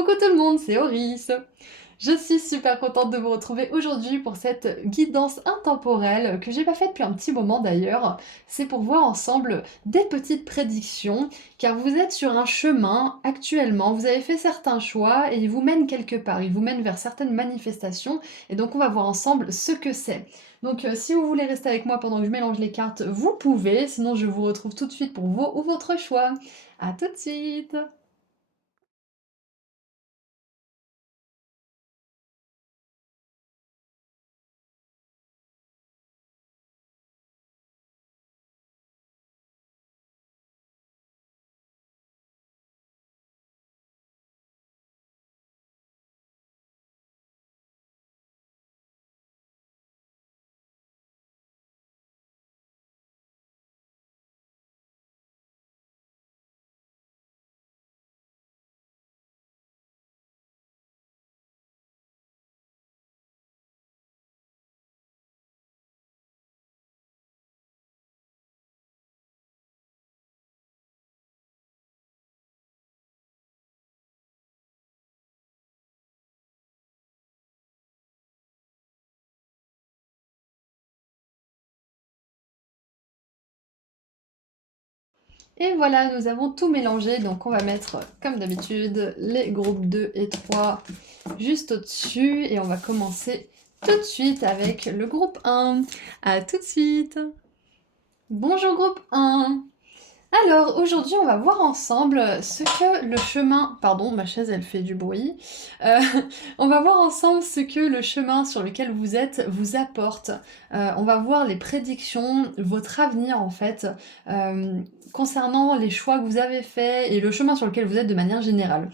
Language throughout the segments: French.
Coucou tout le monde, c'est Oris. Je suis super contente de vous retrouver aujourd'hui pour cette guidance intemporelle que j'ai pas faite depuis un petit moment d'ailleurs. C'est pour voir ensemble des petites prédictions, car vous êtes sur un chemin actuellement, vous avez fait certains choix et ils vous mènent quelque part, ils vous mènent vers certaines manifestations et donc on va voir ensemble ce que c'est. Donc si vous voulez rester avec moi pendant que je mélange les cartes, vous pouvez, sinon je vous retrouve tout de suite pour vos ou votre choix. À tout de suite! Et voilà, nous avons tout mélangé, donc on va mettre, comme d'habitude, les groupes 2 et 3 juste au-dessus, et on va commencer tout de suite avec le groupe 1. À tout de suite! Bonjour groupe 1! Alors, aujourd'hui, on va voir ensemble ce que le chemin... Pardon, ma chaise, elle fait du bruit. Euh, on va voir ensemble ce que le chemin sur lequel vous êtes vous apporte. On va voir les prédictions, votre avenir en fait, euh, concernant les choix que vous avez faits et le chemin sur lequel vous êtes de manière générale.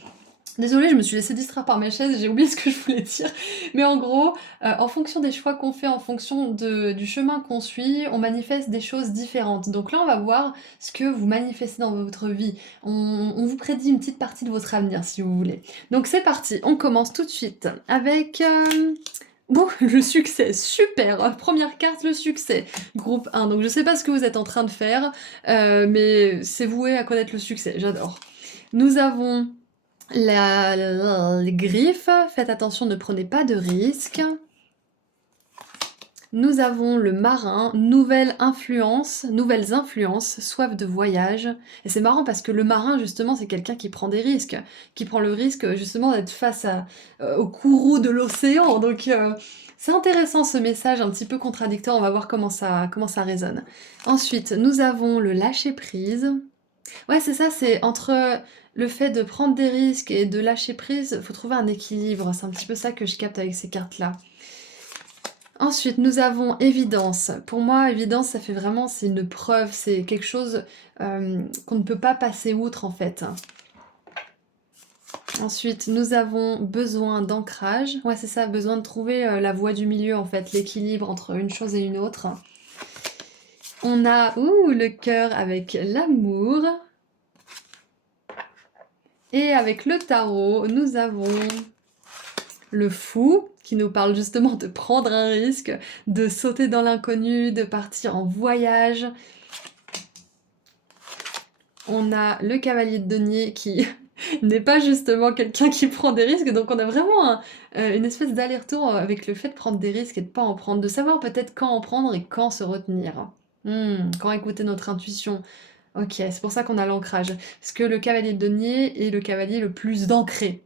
Désolée, je me suis laissée distraire par mes chaises, j'ai oublié ce que je voulais dire. Mais en gros, en fonction des choix qu'on fait, en fonction du chemin qu'on suit, on manifeste des choses différentes. Donc là, on va voir ce que vous manifestez dans votre vie. On vous prédit une petite partie de votre avenir, si vous voulez. Donc c'est parti, on commence tout de suite avec... Bon, le succès, super! Première carte, le succès. Groupe 1, donc je sais pas ce que vous êtes en train de faire, mais c'est voué à connaître le succès, j'adore. Nous avons les griffes, faites attention, ne prenez pas de risques. Nous avons le marin, nouvelles influences, soif de voyage. Et c'est marrant parce que le marin, justement, c'est quelqu'un qui prend des risques, qui prend le risque, justement, d'être face au courroux de l'océan. Donc, c'est intéressant ce message un petit peu contradictoire, on va voir comment ça résonne. Ensuite, nous avons le lâcher-prise. Ouais, c'est ça, c'est entre le fait de prendre des risques et de lâcher prise, faut trouver un équilibre. C'est un petit peu ça que je capte avec ces cartes-là. Ensuite, nous avons évidence. Pour moi, évidence, ça fait vraiment, c'est une preuve, c'est quelque chose qu'on ne peut pas passer outre en fait. Ensuite, nous avons besoin d'ancrage. Ouais, c'est ça, besoin de trouver la voie du milieu en fait, l'équilibre entre une chose et une autre. On a le cœur avec l'amour. Et avec le tarot, nous avons le fou, qui nous parle justement de prendre un risque, de sauter dans l'inconnu, de partir en voyage. On a le cavalier de denier qui n'est pas justement quelqu'un qui prend des risques, donc on a vraiment une espèce d'aller-retour avec le fait de prendre des risques et de pas en prendre, de savoir peut-être quand en prendre et quand se retenir. Quand écouter notre intuition. Ok, c'est pour ça qu'on a l'ancrage. Parce que le cavalier de denier est le cavalier le plus ancré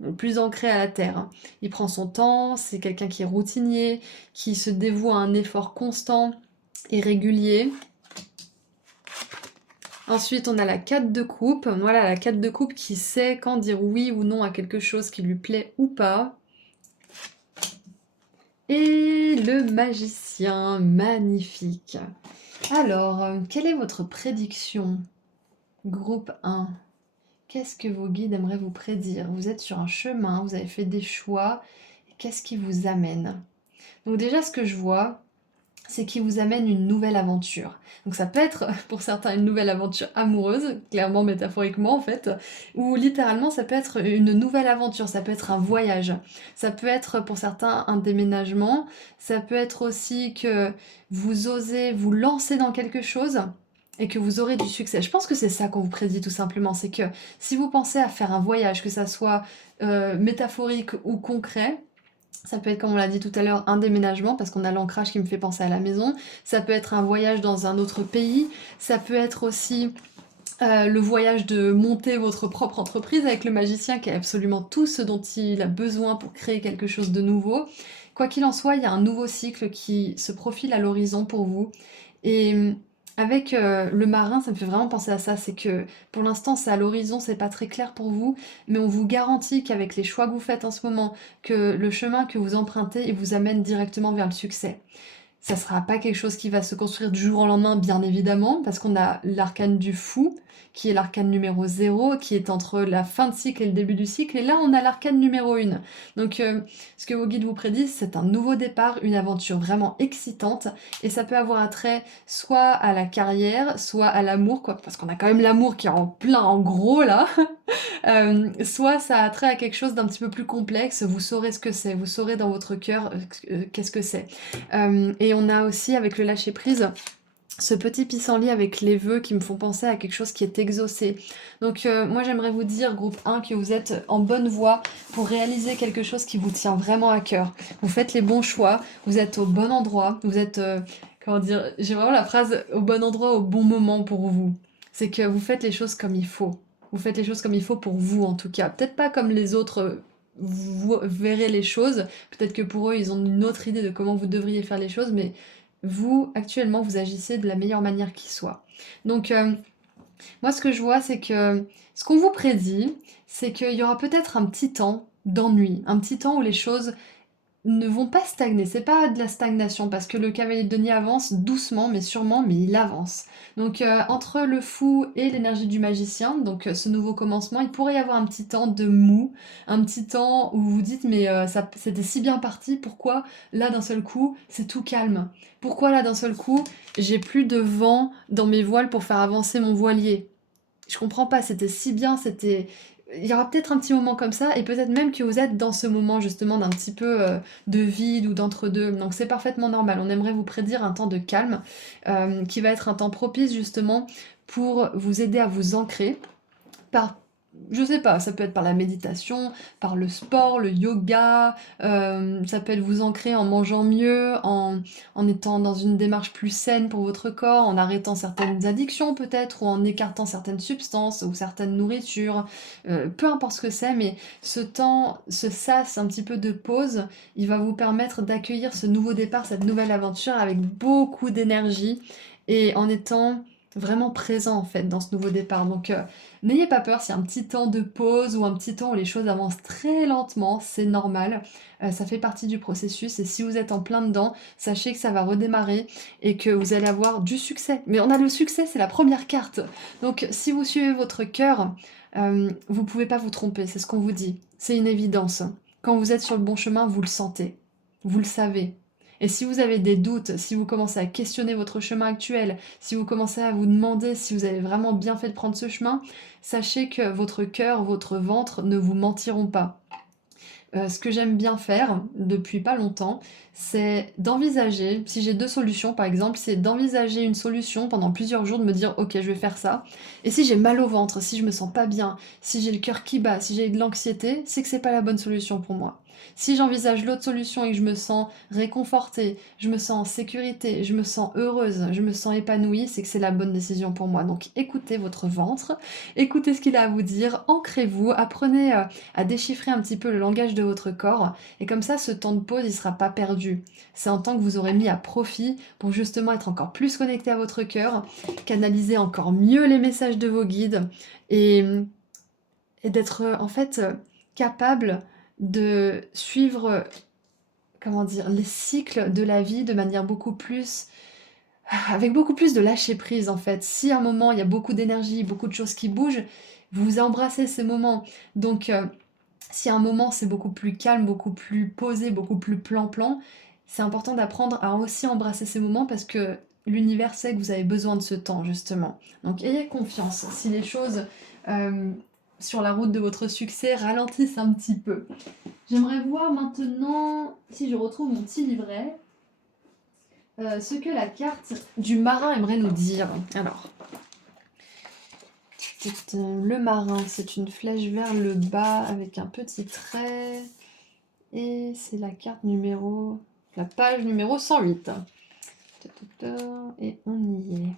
à la terre, hein. Il prend son temps, c'est quelqu'un qui est routinier, qui se dévoue à un effort constant et régulier. Ensuite, on a la 4 de coupe. Voilà, la 4 de coupe qui sait quand dire oui ou non à quelque chose qui lui plaît ou pas. Et le magicien, magnifique. Alors, quelle est votre prédiction? Groupe 1. Qu'est-ce que vos guides aimeraient vous prédire? Vous êtes sur un chemin, vous avez fait des choix. Qu'est-ce qui vous amène? Donc déjà, ce que je vois, c'est qu'il vous amène une nouvelle aventure. Donc ça peut être pour certains une nouvelle aventure amoureuse, clairement métaphoriquement en fait, ou littéralement ça peut être une nouvelle aventure, ça peut être un voyage, ça peut être pour certains un déménagement, ça peut être aussi que vous osez vous lancer dans quelque chose, et que vous aurez du succès. Je pense que c'est ça qu'on vous prédit tout simplement, c'est que si vous pensez à faire un voyage, que ça soit métaphorique ou concret, ça peut être, comme on l'a dit tout à l'heure, un déménagement, parce qu'on a l'ancrage qui me fait penser à la maison. Ça peut être un voyage dans un autre pays. Ça peut être aussi le voyage de monter votre propre entreprise avec le magicien qui a absolument tout ce dont il a besoin pour créer quelque chose de nouveau. Quoi qu'il en soit, il y a un nouveau cycle qui se profile à l'horizon pour vous. Et avec le marin, ça me fait vraiment penser à ça, c'est que pour l'instant c'est à l'horizon, c'est pas très clair pour vous, mais on vous garantit qu'avec les choix que vous faites en ce moment, que le chemin que vous empruntez, il vous amène directement vers le succès. Ça sera pas quelque chose qui va se construire du jour au lendemain, bien évidemment, parce qu'on a l'arcane du fou, qui est l'arcane numéro 0, qui est entre la fin de cycle et le début du cycle, et là on a l'arcane numéro 1. Donc ce que vos guides vous prédisent, c'est un nouveau départ, une aventure vraiment excitante, et ça peut avoir attrait soit à la carrière, soit à l'amour, quoi, parce qu'on a quand même l'amour qui est en plein, en gros là, soit ça a trait à quelque chose d'un petit peu plus complexe, vous saurez ce que c'est, vous saurez dans votre cœur qu'est-ce que c'est. Et on a aussi avec le lâcher prise ce petit pissenlit avec les vœux qui me font penser à quelque chose qui est exaucé. Donc moi j'aimerais vous dire, groupe 1, que vous êtes en bonne voie pour réaliser quelque chose qui vous tient vraiment à cœur. Vous faites les bons choix, vous êtes au bon endroit, vous êtes, comment dire, j'ai vraiment la phrase au bon endroit au bon moment pour vous. C'est que vous faites les choses comme il faut. Vous faites les choses comme il faut pour vous en tout cas. Peut-être pas comme les autres vous verrez les choses. Peut-être que pour eux ils ont une autre idée de comment vous devriez faire les choses, mais vous, actuellement, vous agissez de la meilleure manière qui soit. Donc, moi, ce que je vois, c'est que ce qu'on vous prédit, c'est qu'il y aura peut-être un petit temps d'ennui, un petit temps où les choses ne vont pas stagner. C'est pas de la stagnation parce que le cavalier de Denis avance doucement mais sûrement, mais il avance. Donc entre le fou et l'énergie du magicien, donc ce nouveau commencement, il pourrait y avoir un petit temps de mou, un petit temps où vous vous dites mais ça c'était si bien parti, pourquoi là d'un seul coup c'est tout calme? Pourquoi là d'un seul coup j'ai plus de vent dans mes voiles pour faire avancer mon voilier? Je comprends pas, c'était si bien, c'était... Il y aura peut-être un petit moment comme ça, et peut-être même que vous êtes dans ce moment justement d'un petit peu de vide ou d'entre-deux. Donc c'est parfaitement normal. On aimerait vous prédire un temps de calme, qui va être un temps propice justement pour vous aider à vous ancrer par, je sais pas, ça peut être par la méditation, par le sport, le yoga, ça peut être vous ancrer en mangeant mieux, en étant dans une démarche plus saine pour votre corps, en arrêtant certaines addictions peut-être, ou en écartant certaines substances ou certaines nourritures, peu importe ce que c'est, mais ce temps, ce sas un petit peu de pause, il va vous permettre d'accueillir ce nouveau départ, cette nouvelle aventure avec beaucoup d'énergie et en étant vraiment présent en fait dans ce nouveau départ. Donc n'ayez pas peur, s'il y a un petit temps de pause ou un petit temps où les choses avancent très lentement, c'est normal. Ça fait partie du processus et si vous êtes en plein dedans, sachez que ça va redémarrer et que vous allez avoir du succès. Mais on a le succès, c'est la première carte. Donc si vous suivez votre cœur, vous pouvez pas vous tromper, c'est ce qu'on vous dit. C'est une évidence. Quand vous êtes sur le bon chemin, vous le sentez. Vous le savez. Et si vous avez des doutes, si vous commencez à questionner votre chemin actuel, si vous commencez à vous demander si vous avez vraiment bien fait de prendre ce chemin, sachez que votre cœur, votre ventre ne vous mentiront pas. Ce que j'aime bien faire depuis pas longtemps, c'est d'envisager, si j'ai deux solutions par exemple, c'est d'envisager une solution pendant plusieurs jours, de me dire ok je vais faire ça. Et si j'ai mal au ventre, si je me sens pas bien, si j'ai le cœur qui bat, si j'ai de l'anxiété, c'est que c'est pas la bonne solution pour moi. Si j'envisage l'autre solution et que je me sens réconfortée, je me sens en sécurité, je me sens heureuse, je me sens épanouie, c'est que c'est la bonne décision pour moi. Donc écoutez votre ventre, écoutez ce qu'il a à vous dire, ancrez-vous, apprenez à déchiffrer un petit peu le langage de votre corps, et comme ça ce temps de pause il sera pas perdu. C'est un temps que vous aurez mis à profit pour justement être encore plus connecté à votre cœur, canaliser encore mieux les messages de vos guides, et, et d'être en fait capable de suivre, comment dire, les cycles de la vie de manière beaucoup plus avec beaucoup plus de lâcher prise en fait. Si à un moment il y a beaucoup d'énergie, beaucoup de choses qui bougent, vous embrassez ces moments. Donc si à un moment c'est beaucoup plus calme, beaucoup plus posé, beaucoup plus plan-plan, c'est important d'apprendre à aussi embrasser ces moments parce que l'univers sait que vous avez besoin de ce temps justement. Donc ayez confiance. Si les choses sur la route de votre succès ralentissent un petit peu. J'aimerais voir maintenant si je retrouve mon petit livret. ce que la carte du marin aimerait nous dire. Alors, le marin, c'est une flèche vers le bas avec un petit trait. Et c'est la carte numéro... la page numéro 108. Et on y est.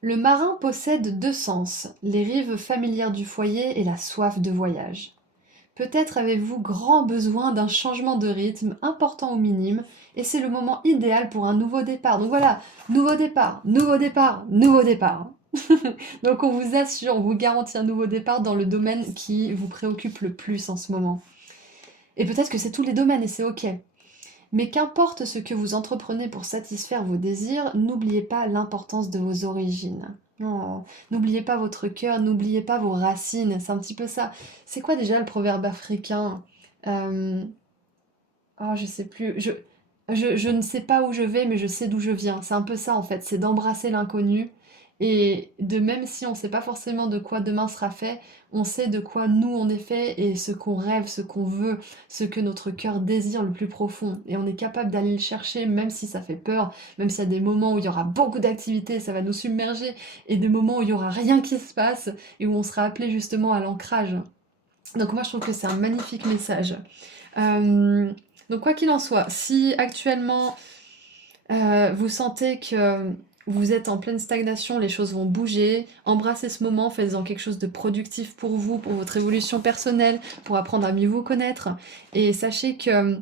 Le marin possède deux sens, les rives familières du foyer et la soif de voyage. Peut-être avez-vous grand besoin d'un changement de rythme, important ou minime, et c'est le moment idéal pour un nouveau départ. Donc voilà, nouveau départ, nouveau départ, nouveau départ. Donc on vous assure, on vous garantit un nouveau départ dans le domaine qui vous préoccupe le plus en ce moment. Et peut-être que c'est tous les domaines et c'est ok. Mais qu'importe ce que vous entreprenez pour satisfaire vos désirs, n'oubliez pas l'importance de vos origines. Non, n'oubliez pas votre cœur, n'oubliez pas vos racines, c'est un petit peu ça. C'est quoi déjà le proverbe africain? Euh, Oh, je sais plus. Je ne sais pas où je vais, mais je sais d'où je viens. C'est un peu ça en fait, c'est d'embrasser l'inconnu. Et de même si on ne sait pas forcément de quoi demain sera fait, on sait de quoi nous on est fait et ce qu'on rêve, ce qu'on veut, ce que notre cœur désire le plus profond. Et on est capable d'aller le chercher même si ça fait peur, même s'il y a des moments où il y aura beaucoup d'activités, ça va nous submerger, et des moments où il y aura rien qui se passe et où on sera appelé justement à l'ancrage. Donc moi je trouve que c'est un magnifique message. Euh, donc quoi qu'il en soit, si actuellement vous sentez que vous êtes en pleine stagnation, les choses vont bouger, embrassez ce moment, faites-en quelque chose de productif pour vous, pour votre évolution personnelle, pour apprendre à mieux vous connaître. Et sachez que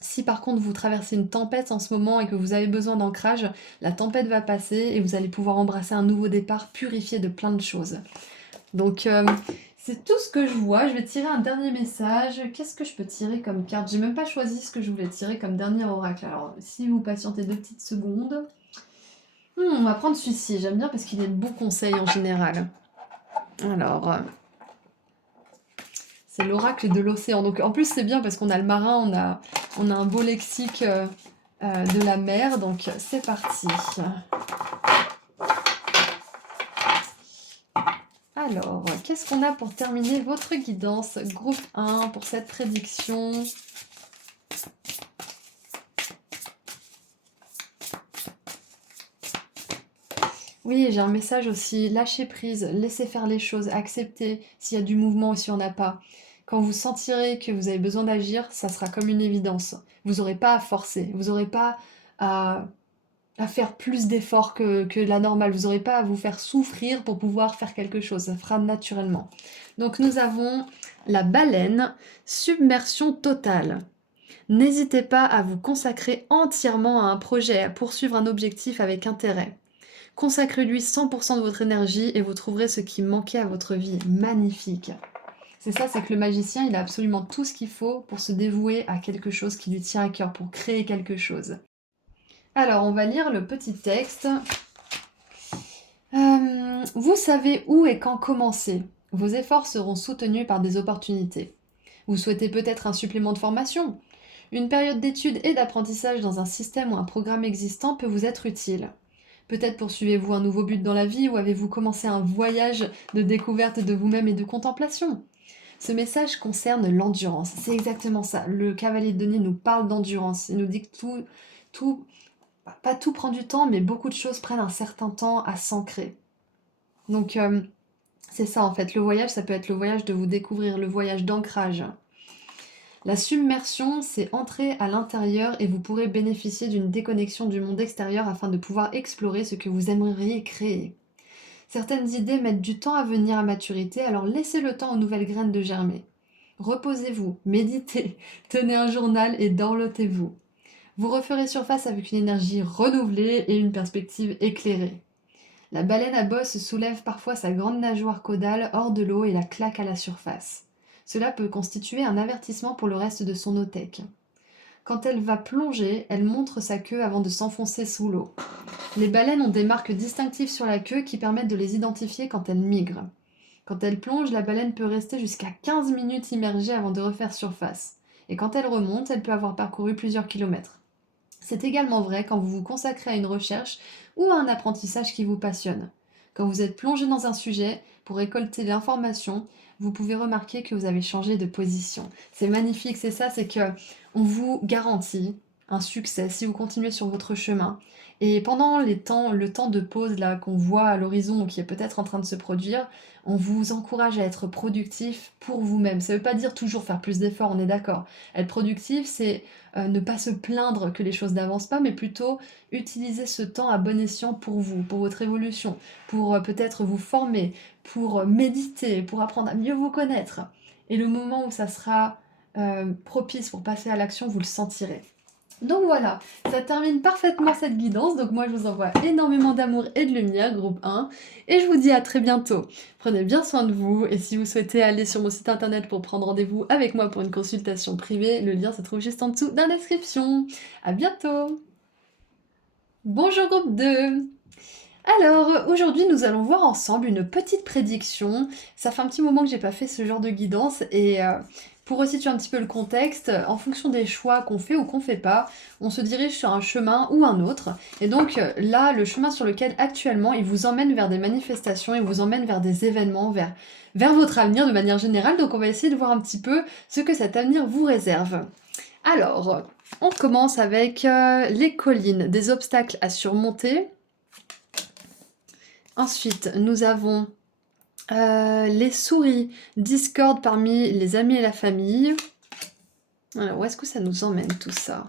si par contre vous traversez une tempête en ce moment et que vous avez besoin d'ancrage, la tempête va passer et vous allez pouvoir embrasser un nouveau départ purifié de plein de choses. Donc c'est tout ce que je vois. Je vais tirer un dernier message. Qu'est-ce que je peux tirer comme carte? J'ai même pas choisi ce que je voulais tirer comme dernier oracle. Alors si vous patientez 2 petites secondes. On va prendre celui-ci. J'aime bien parce qu'il est de bons conseils en général. Alors, c'est l'oracle de l'océan. Donc en plus c'est bien parce qu'on a le marin, on a un beau lexique de la mer. Donc c'est parti. Alors, qu'est-ce qu'on a pour terminer votre guidance groupe 1 pour cette prédiction? Oui, j'ai un message aussi, lâchez prise, laissez faire les choses, acceptez s'il y a du mouvement ou s'il n'y en a pas. Quand vous sentirez que vous avez besoin d'agir, ça sera comme une évidence. Vous n'aurez pas à forcer, vous n'aurez pas à faire plus d'efforts que la normale, vous n'aurez pas à vous faire souffrir pour pouvoir faire quelque chose, ça fera naturellement. Donc nous avons la baleine, submersion totale. N'hésitez pas à vous consacrer entièrement à un projet, à poursuivre un objectif avec intérêt. Consacrez-lui 100% de votre énergie et vous trouverez ce qui manquait à votre vie. Magnifique. C'est ça, c'est que le magicien, il a absolument tout ce qu'il faut pour se dévouer à quelque chose qui lui tient à cœur, pour créer quelque chose. Alors, on va lire le petit texte. Vous savez où et quand commencer. Vos efforts seront soutenus par des opportunités. Vous souhaitez peut-être un supplément de formation. Une période d'études et d'apprentissage dans un système ou un programme existant peut vous être utile. Peut-être poursuivez-vous un nouveau but dans la vie ou avez-vous commencé un voyage de découverte de vous-même et de contemplation. Ce message concerne l'endurance. C'est exactement ça. Le cavalier de denier nous parle d'endurance. Il nous dit que pas tout prend du temps, mais beaucoup de choses prennent un certain temps à s'ancrer. Donc c'est ça en fait. Le voyage, ça peut être le voyage de vous découvrir, le voyage d'ancrage. La submersion, c'est entrer à l'intérieur et vous pourrez bénéficier d'une déconnexion du monde extérieur afin de pouvoir explorer ce que vous aimeriez créer. Certaines idées mettent du temps à venir à maturité, alors laissez le temps aux nouvelles graines de germer. Reposez-vous, méditez, tenez un journal et dorlotez-vous. Vous referez surface avec une énergie renouvelée et une perspective éclairée. La baleine à bosse soulève parfois sa grande nageoire caudale hors de l'eau et la claque à la surface. Cela peut constituer un avertissement pour le reste de son otech. Quand elle va plonger, elle montre sa queue avant de s'enfoncer sous l'eau. Les baleines ont des marques distinctives sur la queue qui permettent de les identifier quand elles migrent. Quand elle plonge, la baleine peut rester jusqu'à 15 minutes immergée avant de refaire surface. Et quand elle remonte, elle peut avoir parcouru plusieurs kilomètres. C'est également vrai quand vous vous consacrez à une recherche ou à un apprentissage qui vous passionne. Quand vous êtes plongé dans un sujet pour récolter l'information, vous pouvez remarquer que vous avez changé de position. C'est magnifique, c'est ça, c'est que on vous garantit un succès, si vous continuez sur votre chemin. Et pendant le temps de pause là qu'on voit à l'horizon ou qui est peut-être en train de se produire, on vous encourage à être productif pour vous-même. Ça ne veut pas dire toujours faire plus d'efforts, on est d'accord. Être productif, c'est ne pas se plaindre que les choses n'avancent pas, mais plutôt utiliser ce temps à bon escient pour vous, pour votre évolution, pour peut-être vous former, pour méditer, pour apprendre à mieux vous connaître. Et le moment où ça sera propice pour passer à l'action, vous le sentirez. Donc voilà, ça termine parfaitement cette guidance. Donc moi je vous envoie énormément d'amour et de lumière, groupe 1. Et je vous dis à très bientôt. Prenez bien soin de vous. Et si vous souhaitez aller sur mon site internet pour prendre rendez-vous avec moi pour une consultation privée, le lien se trouve juste en dessous dans la description. À bientôt. Bonjour groupe 2. Alors, aujourd'hui, nous allons voir ensemble une petite prédiction. Ça fait un petit moment que j'ai pas fait ce genre de guidance et pour resituer un petit peu le contexte, en fonction des choix qu'on fait ou qu'on fait pas, on se dirige sur un chemin ou un autre. Et donc là, le chemin sur lequel actuellement, il vous emmène vers des manifestations, il vous emmène vers des événements, vers votre avenir de manière générale. Donc on va essayer de voir un petit peu ce que cet avenir vous réserve. Alors, on commence avec les collines, des obstacles à surmonter. Ensuite, nous avons les souris, discorde parmi les amis et la famille. Alors, où est-ce que ça nous emmène tout ça?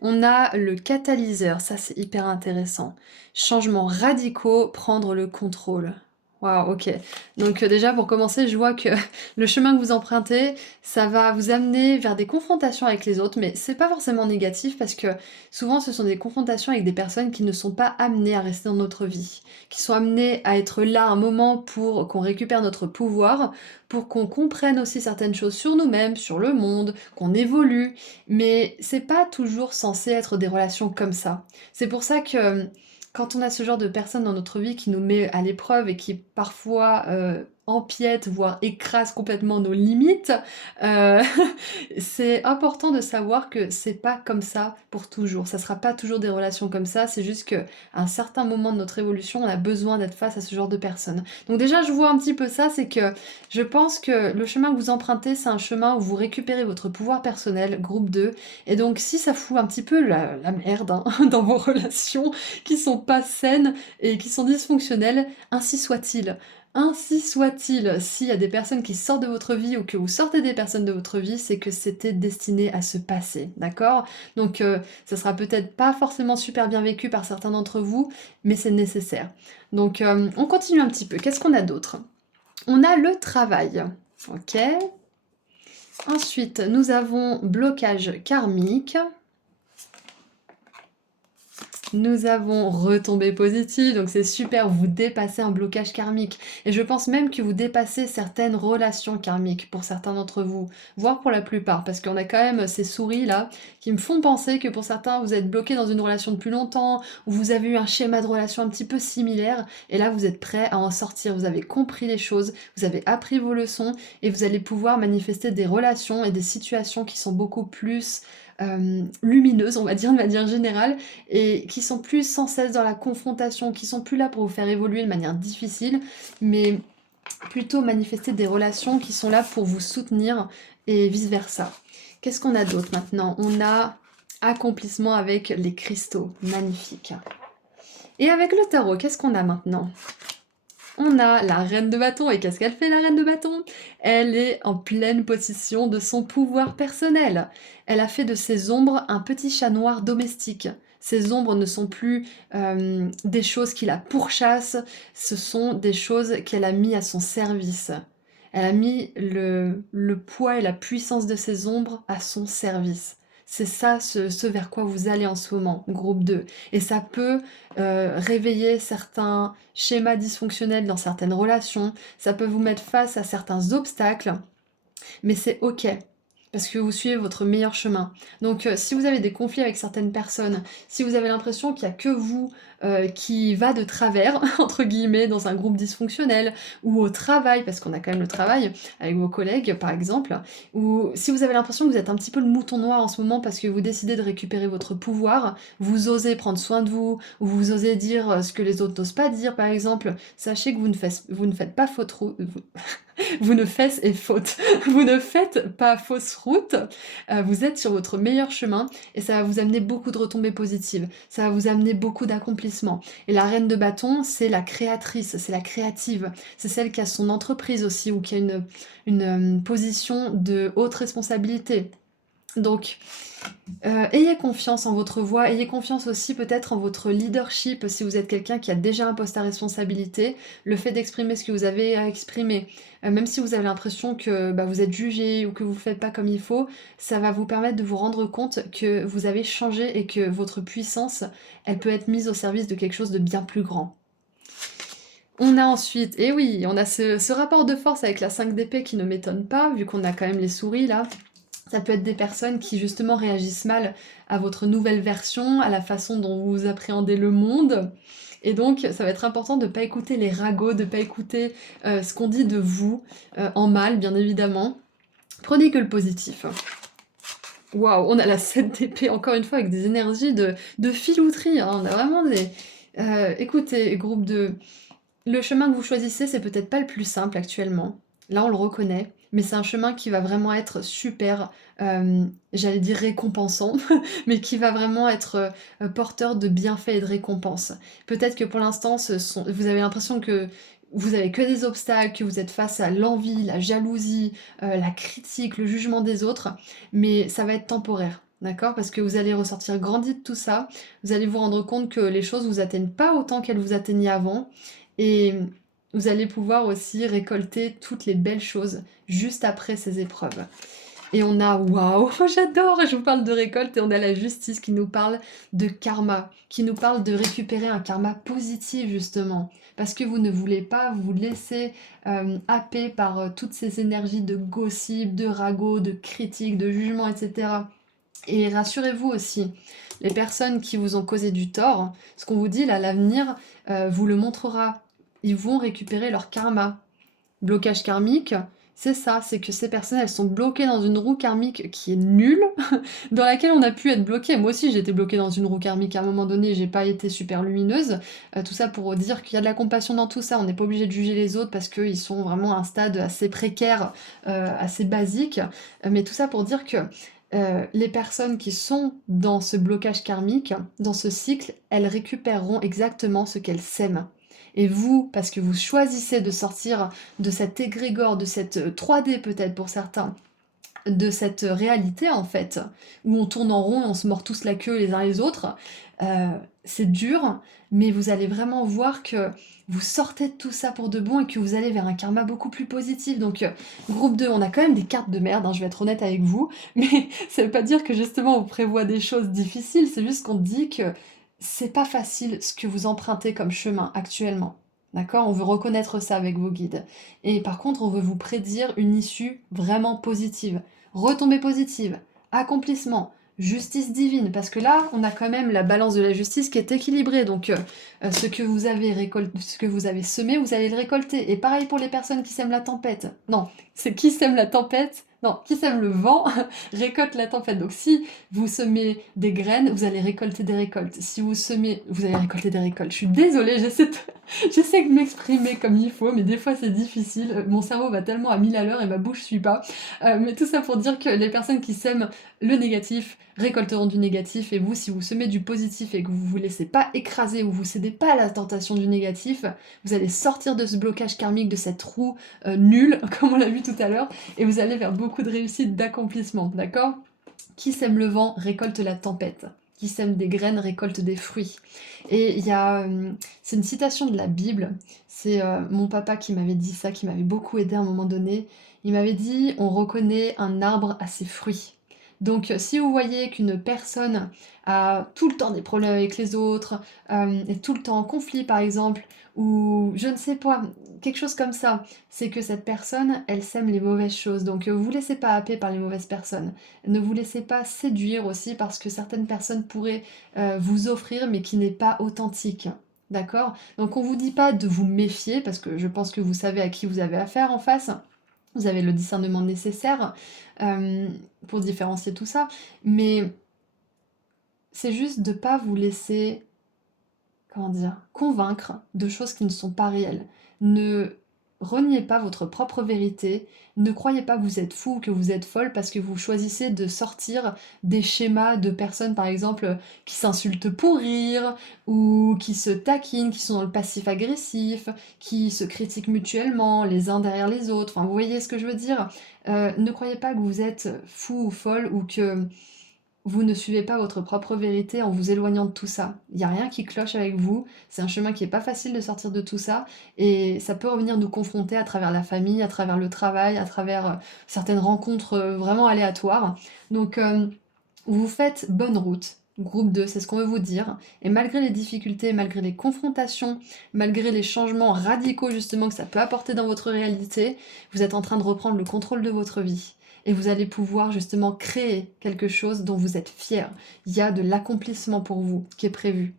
On a le catalyseur, ça c'est hyper intéressant. Changements radicaux, prendre le contrôle. Waouh, ok. Donc déjà pour commencer, je vois que le chemin que vous empruntez, ça va vous amener vers des confrontations avec les autres, mais c'est pas forcément négatif parce que souvent ce sont des confrontations avec des personnes qui ne sont pas amenées à rester dans notre vie, qui sont amenées à être là un moment pour qu'on récupère notre pouvoir, pour qu'on comprenne aussi certaines choses sur nous-mêmes, sur le monde, qu'on évolue, mais c'est pas toujours censé être des relations comme ça. C'est pour ça que quand on a ce genre de personnes dans notre vie qui nous met à l'épreuve et qui parfois empiète, voire écrase complètement nos limites, euh, c'est important de savoir que c'est pas comme ça pour toujours. Ça sera pas toujours des relations comme ça, c'est juste qu'à un certain moment de notre évolution, on a besoin d'être face à ce genre de personnes. Donc déjà, je vois un petit peu ça, c'est que je pense que le chemin que vous empruntez, c'est un chemin où vous récupérez votre pouvoir personnel, groupe 2, et donc si ça fout un petit peu la merde hein, dans vos relations qui sont pas saines et qui sont dysfonctionnelles, ainsi soit-il. Ainsi soit-il, s'il y a des personnes qui sortent de votre vie ou que vous sortez des personnes de votre vie, c'est que c'était destiné à se passer, d'accord? Donc ça sera peut-être pas forcément super bien vécu par certains d'entre vous, mais c'est nécessaire. Donc on continue un petit peu. Qu'est-ce qu'on a d'autre? On a le travail, ok? Ensuite, nous avons blocage karmique. Nous avons retombée positive, donc c'est super, vous dépassez un blocage karmique. Et je pense même que vous dépassez certaines relations karmiques pour certains d'entre vous, voire pour la plupart, parce qu'on a quand même ces souris là qui me font penser que pour certains vous êtes bloqué dans une relation depuis longtemps, ou vous avez eu un schéma de relation un petit peu similaire, et là vous êtes prêt à en sortir, vous avez compris les choses, vous avez appris vos leçons, et vous allez pouvoir manifester des relations et des situations qui sont beaucoup plus lumineuses, on va dire de manière générale, et qui sont plus sans cesse dans la confrontation, qui sont plus là pour vous faire évoluer de manière difficile, mais plutôt manifester des relations qui sont là pour vous soutenir et vice-versa. Qu'est-ce qu'on a d'autre maintenant? On a accomplissement avec les cristaux, magnifique. Et avec le tarot, qu'est-ce qu'on a maintenant? On a la reine de bâton, et qu'est-ce qu'elle fait la reine de bâton? Elle est en pleine possession de son pouvoir personnel. Elle a fait de ses ombres un petit chat noir domestique. Ces ombres ne sont plus des choses qui la pourchassent, ce sont des choses qu'elle a mis à son service. Elle a mis le poids et la puissance de ses ombres à son service. C'est ça ce vers quoi vous allez en ce moment, groupe 2. Et ça peut réveiller certains schémas dysfonctionnels dans certaines relations, ça peut vous mettre face à certains obstacles, mais c'est ok, parce que vous suivez votre meilleur chemin. Donc si vous avez des conflits avec certaines personnes, si vous avez l'impression qu'il n'y a que vous qui va de travers, entre guillemets, dans un groupe dysfonctionnel, ou au travail, parce qu'on a quand même le travail, avec vos collègues par exemple, ou si vous avez l'impression que vous êtes un petit peu le mouton noir en ce moment parce que vous décidez de récupérer votre pouvoir, vous osez prendre soin de vous, ou vous osez dire ce que les autres n'osent pas dire par exemple, sachez que vous ne faites pas faute, Vous ne faites et faute. Vous ne faites pas fausse route. Vous êtes sur votre meilleur chemin et ça va vous amener beaucoup de retombées positives. Ça va vous amener beaucoup d'accomplissements. Et la reine de bâton, c'est la créatrice, c'est la créative. C'est celle qui a son entreprise aussi ou qui a une position de haute responsabilité. Donc, ayez confiance en votre voix, ayez confiance aussi peut-être en votre leadership si vous êtes quelqu'un qui a déjà un poste à responsabilité, le fait d'exprimer ce que vous avez à exprimer, même si vous avez l'impression que bah, vous êtes jugé ou que vous ne faites pas comme il faut, ça va vous permettre de vous rendre compte que vous avez changé et que votre puissance, elle peut être mise au service de quelque chose de bien plus grand. On a ensuite, et oui, on a ce rapport de force avec la 5 d'épée qui ne m'étonne pas, vu qu'on a quand même les souris là. Ça peut être des personnes qui justement réagissent mal à votre nouvelle version, à la façon dont vous appréhendez le monde. Et donc, ça va être important de ne pas écouter les ragots, de ne pas écouter ce qu'on dit de vous, en mal, bien évidemment. Prenez que le positif. Waouh, on a la 7 d'épée, encore une fois, avec des énergies de filouterie. Hein. On a vraiment des... écoutez, groupe de... Le chemin que vous choisissez, c'est peut-être pas le plus simple actuellement. Là, on le reconnaît. Mais c'est un chemin qui va vraiment être super, j'allais dire récompensant, mais qui va vraiment être porteur de bienfaits et de récompenses. Peut-être que pour l'instant, vous avez l'impression que vous avez que des obstacles, que vous êtes face à l'envie, la jalousie, la critique, le jugement des autres, mais ça va être temporaire. D'accord? Parce que vous allez ressortir grandi de tout ça, vous allez vous rendre compte que les choses vous atteignent pas autant qu'elles vous atteignaient avant, et vous allez pouvoir aussi récolter toutes les belles choses juste après ces épreuves. Et on a, waouh, j'adore, je vous parle de récolte et on a la justice qui nous parle de karma, qui nous parle de récupérer un karma positif justement, parce que vous ne voulez pas vous laisser happer par toutes ces énergies de gossip, de ragots, de critiques, de jugement, etc. Et rassurez-vous aussi, les personnes qui vous ont causé du tort, ce qu'on vous dit là, l'avenir vous le montrera. Ils vont récupérer leur karma. Blocage karmique, c'est ça, c'est que ces personnes, elles sont bloquées dans une roue karmique qui est nulle, dans laquelle on a pu être bloqué. Moi aussi, j'ai été bloquée dans une roue karmique à un moment donné, j'ai pas été super lumineuse. Tout ça pour dire qu'il y a de la compassion dans tout ça, on n'est pas obligé de juger les autres parce qu'ils sont vraiment à un stade assez précaire, assez basique. Mais tout ça pour dire que les personnes qui sont dans ce blocage karmique, dans ce cycle, elles récupéreront exactement ce qu'elles sèment. Et vous, parce que vous choisissez de sortir de cet égrégore, de cette 3D peut-être pour certains, de cette réalité en fait, où on tourne en rond et on se mord tous la queue les uns les autres, euh, c'est dur, mais vous allez vraiment voir que vous sortez de tout ça pour de bon et que vous allez vers un karma beaucoup plus positif. Donc, groupe 2, on a quand même des cartes de merde, hein, je vais être honnête avec vous, mais ça veut pas dire que justement on prévoit des choses difficiles, c'est juste qu'on dit que c'est pas facile ce que vous empruntez comme chemin actuellement. D'accord? On veut reconnaître ça avec vos guides. Et par contre, on veut vous prédire une issue vraiment positive. Retombée positive, accomplissement, justice divine, parce que là, on a quand même la balance de la justice qui est équilibrée. Donc, ce que vous avez ce que vous avez semé, vous allez le récolter. Et pareil pour les personnes qui sèment la tempête. Non, c'est qui sème la tempête. Non, qui sème le vent récolte la tempête. Donc si vous semez des graines, vous allez récolter des récoltes. Si vous semez, vous allez récolter des récoltes. Je suis désolée, j'essaie de m'exprimer comme il faut, mais des fois c'est difficile. Mon cerveau va tellement à 1000 à l'heure et ma bouche suit pas. Mais tout ça pour dire que les personnes qui sèment le négatif récolteront du négatif, et vous, si vous semez du positif et que vous vous laissez pas écraser ou vous cédez pas à la tentation du négatif, vous allez sortir de ce blocage karmique, de cette roue nulle, comme on l'a vu tout à l'heure, et vous allez vers beaucoup de réussite, d'accomplissement, d'accord? Qui sème le vent récolte la tempête. Qui sème des graines récolte des fruits. Et il y a, c'est une citation de la Bible. C'est mon papa qui m'avait dit ça, qui m'avait beaucoup aidé à un moment donné. Il m'avait dit, on reconnaît un arbre à ses fruits. Donc, si vous voyez qu'une personne a tout le temps des problèmes avec les autres, est tout le temps en conflit par exemple, ou je ne sais pas, quelque chose comme ça, c'est que cette personne, elle sème les mauvaises choses. Donc, vous laissez pas happer par les mauvaises personnes. Ne vous laissez pas séduire aussi parce que certaines personnes pourraient vous offrir mais qui n'est pas authentique. D'accord? Donc on vous dit pas de vous méfier parce que je pense que vous savez à qui vous avez affaire en face. Vous avez le discernement nécessaire euh, pour différencier tout ça. Mais c'est juste de pas vous laisser, comment dire, convaincre de choses qui ne sont pas réelles. Ne reniez pas votre propre vérité, ne croyez pas que vous êtes fou ou que vous êtes folle parce que vous choisissez de sortir des schémas de personnes, par exemple, qui s'insultent pour rire, ou qui se taquinent, qui sont dans le passif-agressif, qui se critiquent mutuellement, les uns derrière les autres. Enfin, vous voyez ce que je veux dire? Ne croyez pas que vous êtes fou ou folle ou que vous ne suivez pas votre propre vérité en vous éloignant de tout ça. Il n'y a rien qui cloche avec vous, c'est un chemin qui est pas facile de sortir de tout ça, et ça peut revenir nous confronter à travers la famille, à travers le travail, à travers certaines rencontres vraiment aléatoires. Donc vous faites bonne route. Groupe 2, c'est ce qu'on veut vous dire. Et malgré les difficultés, malgré les confrontations, malgré les changements radicaux justement que ça peut apporter dans votre réalité, vous êtes en train de reprendre le contrôle de votre vie. Et vous allez pouvoir justement créer quelque chose dont vous êtes fier. Il y a de l'accomplissement pour vous qui est prévu.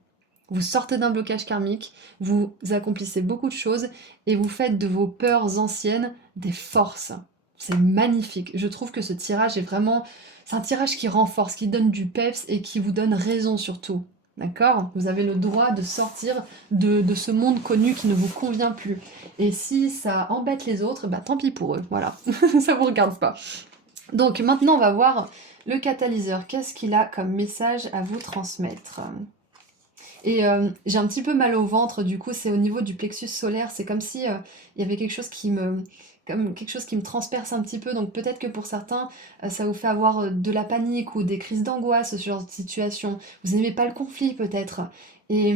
Vous sortez d'un blocage karmique, vous accomplissez beaucoup de choses et vous faites de vos peurs anciennes des forces. C'est magnifique. Je trouve que ce tirage est vraiment... C'est un tirage qui renforce, qui donne du peps et qui vous donne raison surtout. D'accord? Vous avez le droit de sortir de ce monde connu qui ne vous convient plus. Et si ça embête les autres, bah tant pis pour eux. Voilà. Ça vous regarde pas. Donc maintenant, on va voir le catalyseur. Qu'est-ce qu'il a comme message à vous transmettre? Et j'ai un petit peu mal au ventre, du coup, c'est au niveau du plexus solaire. C'est comme si il y avait quelque chose comme quelque chose qui me transperce un petit peu. Donc peut-être que pour certains, ça vous fait avoir de la panique ou des crises d'angoisse, ce genre de situation. Vous n'aimez pas le conflit peut-être. Et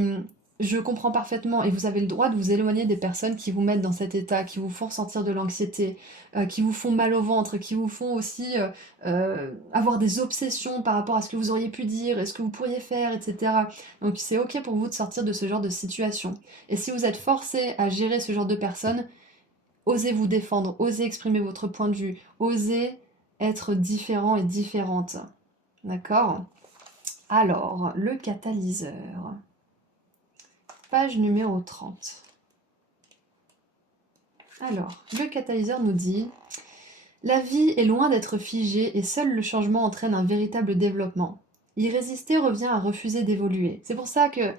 je comprends parfaitement. Et vous avez le droit de vous éloigner des personnes qui vous mettent dans cet état, qui vous font ressentir de l'anxiété, qui vous font mal au ventre, qui vous font aussi avoir des obsessions par rapport à ce que vous auriez pu dire et ce que vous pourriez faire, etc. Donc c'est ok pour vous de sortir de ce genre de situation. Et si vous êtes forcé à gérer ce genre de personnes, osez vous défendre, osez exprimer votre point de vue, osez être différent et différente. D'accord? Alors, le catalyseur. Page numéro 30. Alors, le catalyseur nous dit: la vie est loin d'être figée et seul le changement entraîne un véritable développement. Y résister revient à refuser d'évoluer. C'est pour ça que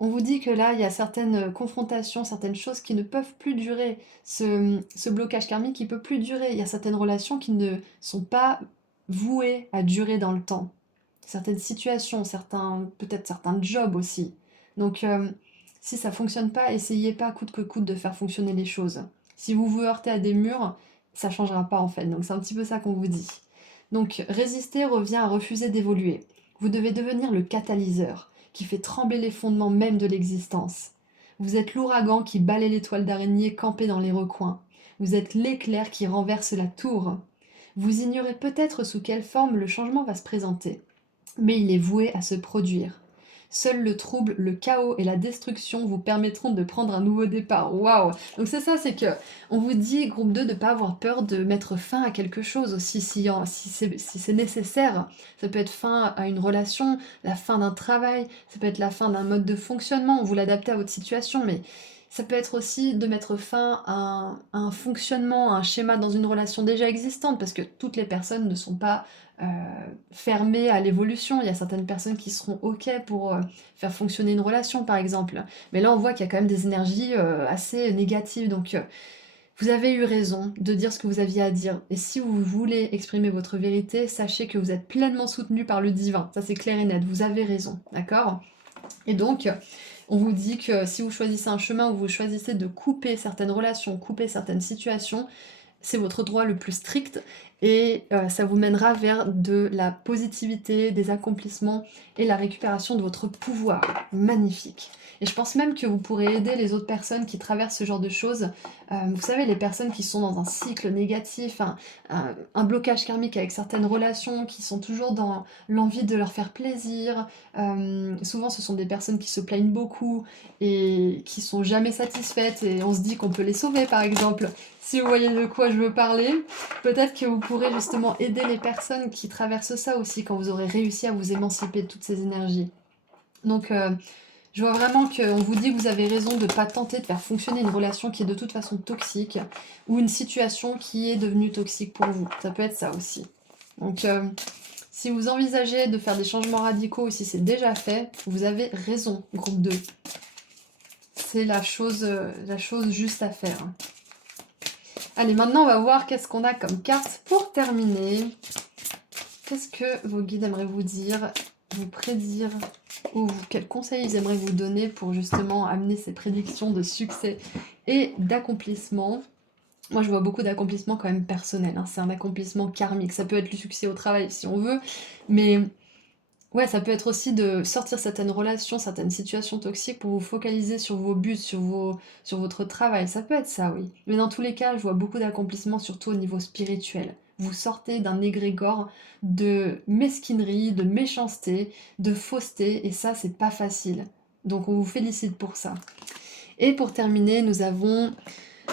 on vous dit que là, il y a certaines confrontations, certaines choses qui ne peuvent plus durer. Ce blocage karmique, il ne peut plus durer. Il y a certaines relations qui ne sont pas vouées à durer dans le temps. Certaines situations, peut-être certains jobs aussi. Donc, si ça fonctionne pas, essayez pas coûte que coûte de faire fonctionner les choses. Si vous vous heurtez à des murs, ça changera pas en fait. Donc c'est un petit peu ça qu'on vous dit. Donc résister revient à refuser d'évoluer. Vous devez devenir le catalyseur qui fait trembler les fondements même de l'existence. Vous êtes l'ouragan qui balaie les toiles d'araignée campées dans les recoins. Vous êtes l'éclair qui renverse la tour. Vous ignorez peut-être sous quelle forme le changement va se présenter, mais il est voué à se produire. Seul le trouble, le chaos et la destruction vous permettront de prendre un nouveau départ. Waouh! Donc c'est ça, c'est que on vous dit, groupe 2, de ne pas avoir peur de mettre fin à quelque chose aussi, si c'est nécessaire. Ça peut être fin à une relation, la fin d'un travail, ça peut être la fin d'un mode de fonctionnement, vous l'adaptez à votre situation, mais ça peut être aussi de mettre fin à un fonctionnement, à un schéma dans une relation déjà existante, parce que toutes les personnes ne sont pas euh, fermées à l'évolution. Il y a certaines personnes qui seront OK pour faire fonctionner une relation, par exemple. Mais là, on voit qu'il y a quand même des énergies assez négatives. Donc, vous avez eu raison de dire ce que vous aviez à dire. Et si vous voulez exprimer votre vérité, sachez que vous êtes pleinement soutenu par le divin. Ça, c'est clair et net. Vous avez raison. D'accord? Et donc, on vous dit que si vous choisissez un chemin où vous choisissez de couper certaines relations, couper certaines situations, c'est votre droit le plus strict et ça vous mènera vers de la positivité, des accomplissements et la récupération de votre pouvoir. Magnifique. Et je pense même que vous pourrez aider les autres personnes qui traversent ce genre de choses. Vous savez, les personnes qui sont dans un cycle négatif, un blocage karmique avec certaines relations, qui sont toujours dans l'envie de leur faire plaisir. Souvent, ce sont des personnes qui se plaignent beaucoup et qui sont jamais satisfaites et on se dit qu'on peut les sauver, par exemple. Si vous voyez de quoi je veux parler, peut-être que vous pourrez justement aider les personnes qui traversent ça aussi quand vous aurez réussi à vous émanciper de toutes ces énergies. Donc, je vois vraiment qu'on vous dit que vous avez raison de ne pas tenter de faire fonctionner une relation qui est de toute façon toxique ou une situation qui est devenue toxique pour vous. Ça peut être ça aussi. Donc, si vous envisagez de faire des changements radicaux ou si c'est déjà fait, vous avez raison, groupe 2. C'est la chose juste à faire. Allez, maintenant on va voir qu'est-ce qu'on a comme carte pour terminer. Qu'est-ce que vos guides aimeraient vous dire, vous prédire, ou quels conseils ils aimeraient vous donner pour justement amener ces prédictions de succès et d'accomplissement. Moi, je vois beaucoup d'accomplissements quand même personnels, hein. C'est un accomplissement karmique. Ça peut être le succès au travail si on veut, mais ouais, ça peut être aussi de sortir certaines relations, certaines situations toxiques pour vous focaliser sur vos buts, sur votre travail. Ça peut être ça, oui. Mais dans tous les cas, je vois beaucoup d'accomplissements, surtout au niveau spirituel. Vous sortez d'un égrégore de mesquinerie, de méchanceté, de fausseté, et ça, c'est pas facile. Donc, on vous félicite pour ça. Et pour terminer, nous avons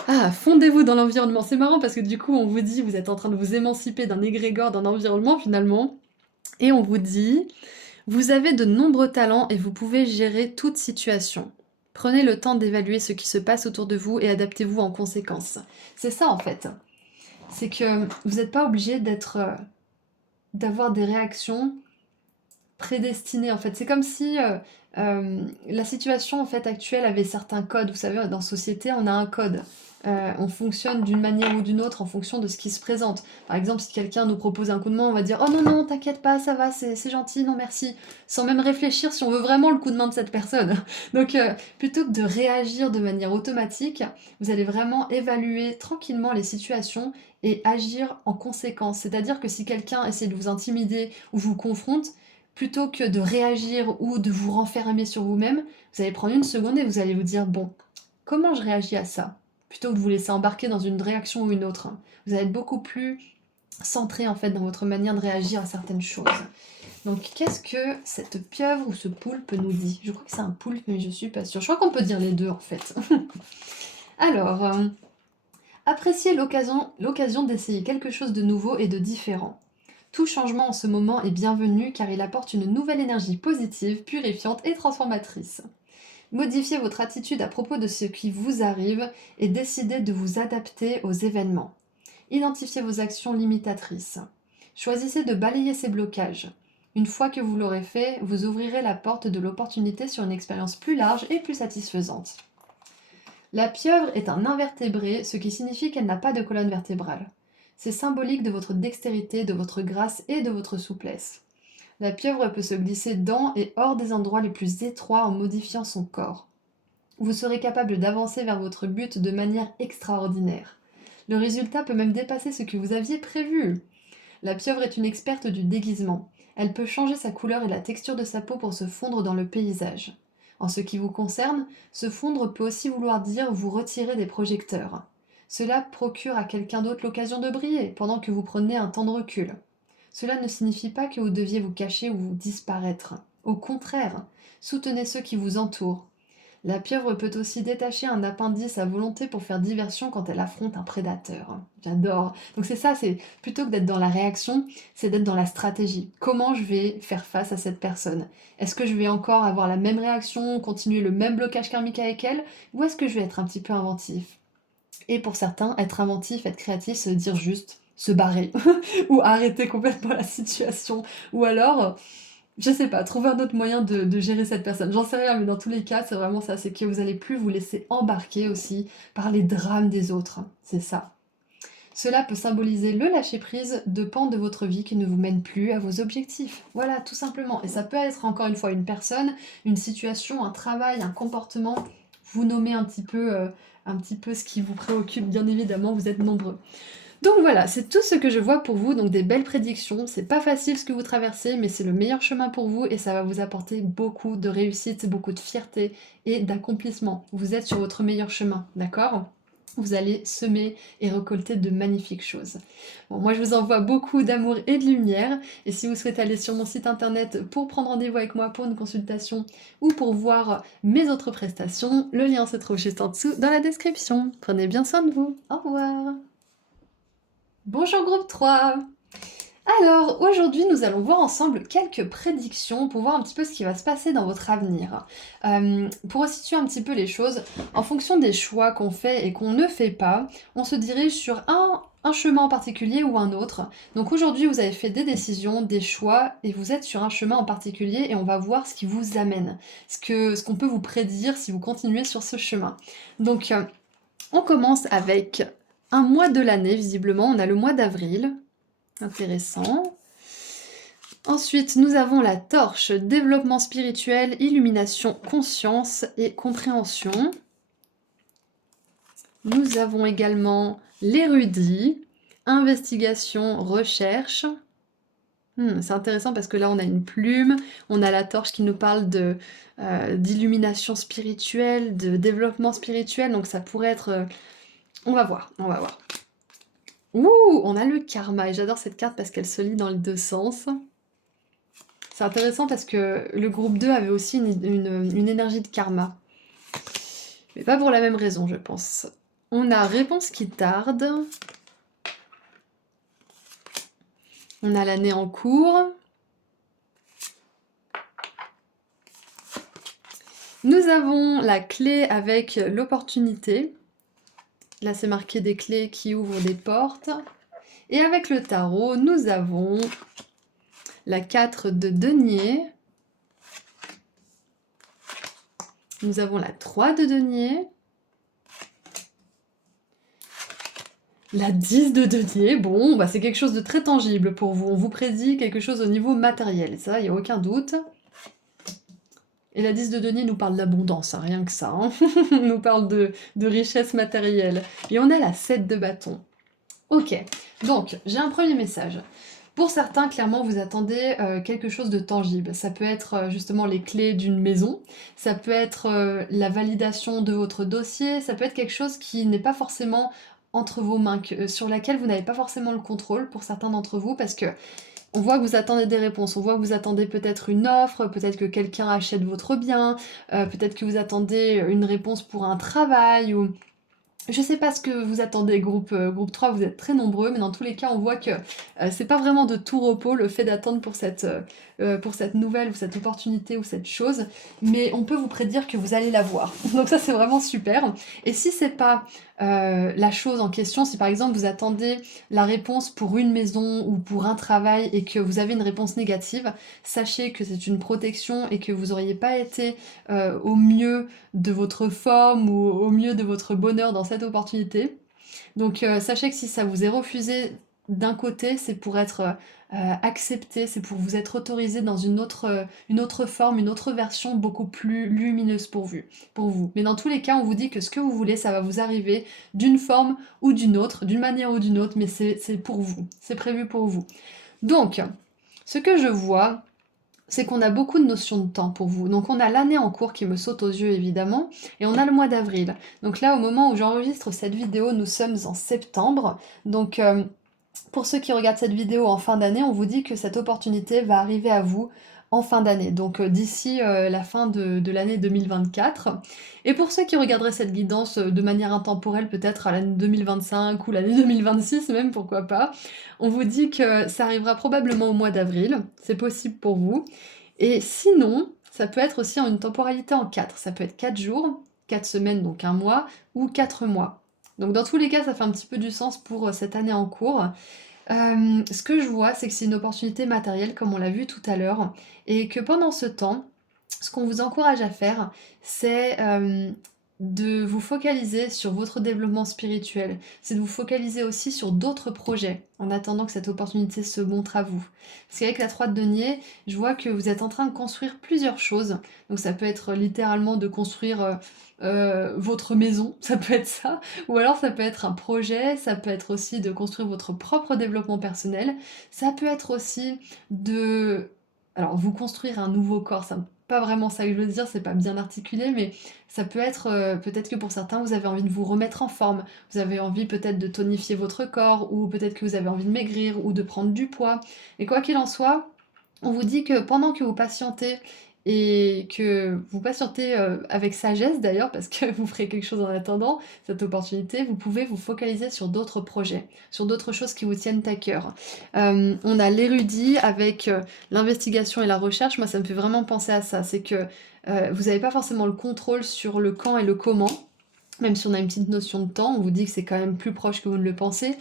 ah, fondez-vous dans l'environnement. C'est marrant parce que du coup, on vous dit, vous êtes en train de vous émanciper d'un égrégore, d'un environnement finalement, et on vous dit, vous avez de nombreux talents et vous pouvez gérer toute situation. Prenez le temps d'évaluer ce qui se passe autour de vous et adaptez-vous en conséquence. C'est ça en fait. C'est que vous n'êtes pas obligé d'avoir des réactions prédestinées en fait. C'est comme si la situation en fait actuelle avait certains codes. Vous savez, dans société, on a un code. On fonctionne d'une manière ou d'une autre en fonction de ce qui se présente. Par exemple, si quelqu'un nous propose un coup de main, on va dire « Oh non, non, t'inquiète pas, ça va, c'est gentil, non merci », sans même réfléchir si on veut vraiment le coup de main de cette personne. Donc, plutôt que de réagir de manière automatique, vous allez vraiment évaluer tranquillement les situations et agir en conséquence. C'est-à-dire que si quelqu'un essaie de vous intimider ou vous confronte, plutôt que de réagir ou de vous renfermer sur vous-même, vous allez prendre une seconde et vous allez vous dire « Bon, comment je réagis à ça ?» plutôt que de vous laisser embarquer dans une réaction ou une autre. Vous allez être beaucoup plus centré en fait dans votre manière de réagir à certaines choses. Donc qu'est-ce que cette pieuvre ou ce poulpe nous dit? Je crois que c'est un poulpe, mais je suis pas sûre. Je crois qu'on peut dire les deux en fait. Alors, appréciez l'occasion d'essayer quelque chose de nouveau et de différent. Tout changement en ce moment est bienvenu car il apporte une nouvelle énergie positive, purifiante et transformatrice. Modifiez votre attitude à propos de ce qui vous arrive et décidez de vous adapter aux événements. Identifiez vos actions limitatrices. Choisissez de balayer ces blocages. Une fois que vous l'aurez fait, vous ouvrirez la porte de l'opportunité sur une expérience plus large et plus satisfaisante. La pieuvre est un invertébré, ce qui signifie qu'elle n'a pas de colonne vertébrale. C'est symbolique de votre dextérité, de votre grâce et de votre souplesse. La pieuvre peut se glisser dans et hors des endroits les plus étroits en modifiant son corps. Vous serez capable d'avancer vers votre but de manière extraordinaire. Le résultat peut même dépasser ce que vous aviez prévu. La pieuvre est une experte du déguisement. Elle peut changer sa couleur et la texture de sa peau pour se fondre dans le paysage. En ce qui vous concerne, se fondre peut aussi vouloir dire vous retirer des projecteurs. Cela procure à quelqu'un d'autre l'occasion de briller pendant que vous prenez un temps de recul. Cela ne signifie pas que vous deviez vous cacher ou vous disparaître. Au contraire, soutenez ceux qui vous entourent. La pieuvre peut aussi détacher un appendice à volonté pour faire diversion quand elle affronte un prédateur. J'adore. Donc c'est ça, c'est plutôt que d'être dans la réaction, c'est d'être dans la stratégie. Comment je vais faire face à cette personne? Est-ce que je vais encore avoir la même réaction, continuer le même blocage karmique avec elle, ou est-ce que je vais être un petit peu inventif? Et pour certains, être inventif, être créatif, ça veut dire juste se barrer ou arrêter complètement la situation, ou alors je sais pas, trouver un autre moyen de gérer cette personne. J'en sais rien, mais dans tous les cas, c'est vraiment ça. C'est que vous allez plus vous laisser embarquer aussi par les drames des autres. C'est ça. Cela peut symboliser le lâcher-prise de pans de votre vie qui ne vous mènent plus à vos objectifs. Voilà, tout simplement. Et ça peut être encore une fois une personne, une situation, un travail, un comportement. Vous nommez un petit peu ce qui vous préoccupe, bien évidemment, vous êtes nombreux. Donc voilà, c'est tout ce que je vois pour vous, donc des belles prédictions. C'est pas facile ce que vous traversez, mais c'est le meilleur chemin pour vous et ça va vous apporter beaucoup de réussite, beaucoup de fierté et d'accomplissement. Vous êtes sur votre meilleur chemin, d'accord? Vous allez semer et récolter de magnifiques choses. Bon, moi je vous envoie beaucoup d'amour et de lumière, et si vous souhaitez aller sur mon site internet pour prendre rendez-vous avec moi pour une consultation ou pour voir mes autres prestations, le lien se trouve juste en dessous dans la description. Prenez bien soin de vous. Au revoir. Bonjour groupe 3. Alors, aujourd'hui, nous allons voir ensemble quelques prédictions pour voir un petit peu ce qui va se passer dans votre avenir. Pour resituer un petit peu les choses, en fonction des choix qu'on fait et qu'on ne fait pas, on se dirige sur un chemin en particulier ou un autre. Donc aujourd'hui, vous avez fait des décisions, des choix, et vous êtes sur un chemin en particulier, et on va voir ce qui vous amène, ce qu'on peut vous prédire si vous continuez sur ce chemin. Donc, on commence avec un mois de l'année, visiblement. On a le mois d'avril. Intéressant. Ensuite, nous avons la torche, développement spirituel, illumination, conscience et compréhension. Nous avons également l'érudit, investigation, recherche. C'est intéressant parce que là, on a une plume, on a la torche qui nous parle d'illumination spirituelle, de développement spirituel, donc ça pourrait être... on va voir, on va voir. Ouh, on a le karma, et j'adore cette carte parce qu'elle se lit dans les deux sens. C'est intéressant parce que le groupe 2 avait aussi une énergie de karma. Mais pas pour la même raison, je pense. On a réponse qui tarde. On a l'année en cours. Nous avons la clé avec l'opportunité. Là, c'est marqué des clés qui ouvrent des portes. Et avec le tarot, nous avons la 4 de denier. Nous avons la 3 de denier. La 10 de denier, bon, bah c'est quelque chose de très tangible pour vous. On vous prédit quelque chose au niveau matériel, ça, il n'y a aucun doute. Et la 10 de denier nous parle d'abondance, hein, rien que ça. Hein. Nous parle de richesse matérielle. Et on a la 7 de bâton. Ok, donc j'ai un premier message. Pour certains, clairement, vous attendez quelque chose de tangible. Ça peut être justement les clés d'une maison, ça peut être la validation de votre dossier, ça peut être quelque chose qui n'est pas forcément entre vos mains, sur laquelle vous n'avez pas forcément le contrôle pour certains d'entre vous, parce que on voit que vous attendez des réponses, on voit que vous attendez peut-être une offre, peut-être que quelqu'un achète votre bien, peut-être que vous attendez une réponse pour un travail, ou... Je sais pas ce que vous attendez, groupe 3, vous êtes très nombreux, mais dans tous les cas, on voit que c'est pas vraiment de tout repos le fait d'attendre pour cette nouvelle ou cette opportunité ou cette chose, mais on peut vous prédire que vous allez la voir. Donc ça, c'est vraiment super. Et si c'est pas la chose en question, si par exemple vous attendez la réponse pour une maison ou pour un travail et que vous avez une réponse négative, sachez que c'est une protection et que vous n'auriez pas été au mieux de votre forme ou au mieux de votre bonheur dans cette opportunité. Donc sachez que si ça vous est refusé d'un côté, c'est pour être accepté, c'est pour vous être autorisé dans une autre forme, une autre version beaucoup plus lumineuse pour vous. Mais dans tous les cas, on vous dit que ce que vous voulez, ça va vous arriver d'une forme ou d'une autre, d'une manière ou d'une autre, mais c'est pour vous, c'est prévu pour vous. Donc, ce que je vois, c'est qu'on a beaucoup de notions de temps pour vous. Donc on a l'année en cours qui me saute aux yeux évidemment, et on a le mois d'avril. Donc là, au moment où j'enregistre cette vidéo, nous sommes en septembre. Donc pour ceux qui regardent cette vidéo en fin d'année, on vous dit que cette opportunité va arriver à vous en fin d'année, donc d'ici la fin de l'année 2024. Et pour ceux qui regarderaient cette guidance de manière intemporelle, peut-être à l'année 2025 ou l'année 2026 même, pourquoi pas, on vous dit que ça arrivera probablement au mois d'avril, c'est possible pour vous. Et sinon, ça peut être aussi en une temporalité en 4, ça peut être 4 jours, 4 semaines, donc un mois, ou 4 mois. Donc dans tous les cas, ça fait un petit peu du sens pour cette année en cours. Ce que je vois, c'est que c'est une opportunité matérielle, comme on l'a vu tout à l'heure, et que pendant ce temps, ce qu'on vous encourage à faire, c'est de vous focaliser sur votre développement spirituel, c'est de vous focaliser aussi sur d'autres projets, en attendant que cette opportunité se montre à vous. Parce qu'avec la 3 de denier, je vois que vous êtes en train de construire plusieurs choses, donc ça peut être littéralement de construire votre maison, ça peut être ça, ou alors ça peut être un projet, ça peut être aussi de construire votre propre développement personnel, ça peut être aussi de... Alors, vous construire un nouveau corps, c'est pas vraiment ça que je veux dire, c'est pas bien articulé, mais ça peut être, peut-être que pour certains, vous avez envie de vous remettre en forme, vous avez envie peut-être de tonifier votre corps, ou peut-être que vous avez envie de maigrir, ou de prendre du poids. Et quoi qu'il en soit, on vous dit que pendant que vous patientez et que vous patientez avec sagesse d'ailleurs, parce que vous ferez quelque chose en attendant cette opportunité, vous pouvez vous focaliser sur d'autres projets, sur d'autres choses qui vous tiennent à cœur. On a l'érudit avec l'investigation et la recherche, moi ça me fait vraiment penser à ça, c'est que vous n'avez pas forcément le contrôle sur le quand et le comment, même si on a une petite notion de temps, on vous dit que c'est quand même plus proche que vous ne le pensez,